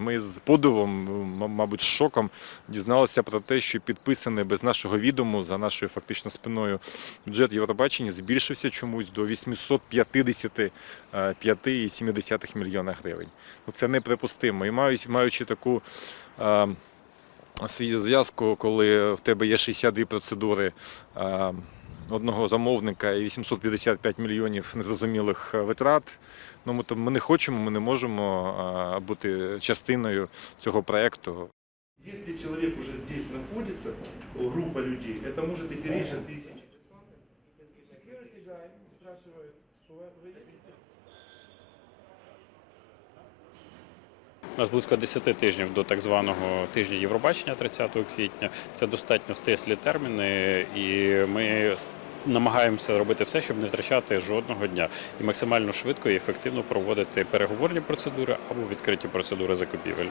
Ми з подивом, мабуть, з шоком дізналися про те, що підписаний без нашого відому за нашою фактично спиною бюджет Євробачення збільшився чомусь до 855,7 мільйона гривень. Ну, Це неприпустимо. І маючи, таку свій зв'язку, коли в тебе є 62 процедури. Е, Одного замовника і 855 мільйонів незрозумілих е, витрат. Ну, ми, то- ми не хочемо, ми не можемо а, бути частиною цього проекту. Если человек уже здесь находится, группа людей, это может идти речь о тысяче. У нас близько 10 тижнів до так званого тижня Євробачення 30 квітня. Це достатньо стислі терміни, і ми намагаємося робити все, щоб не втрачати жодного дня і максимально швидко і ефективно проводити переговорні процедури або відкриті процедури закупівель.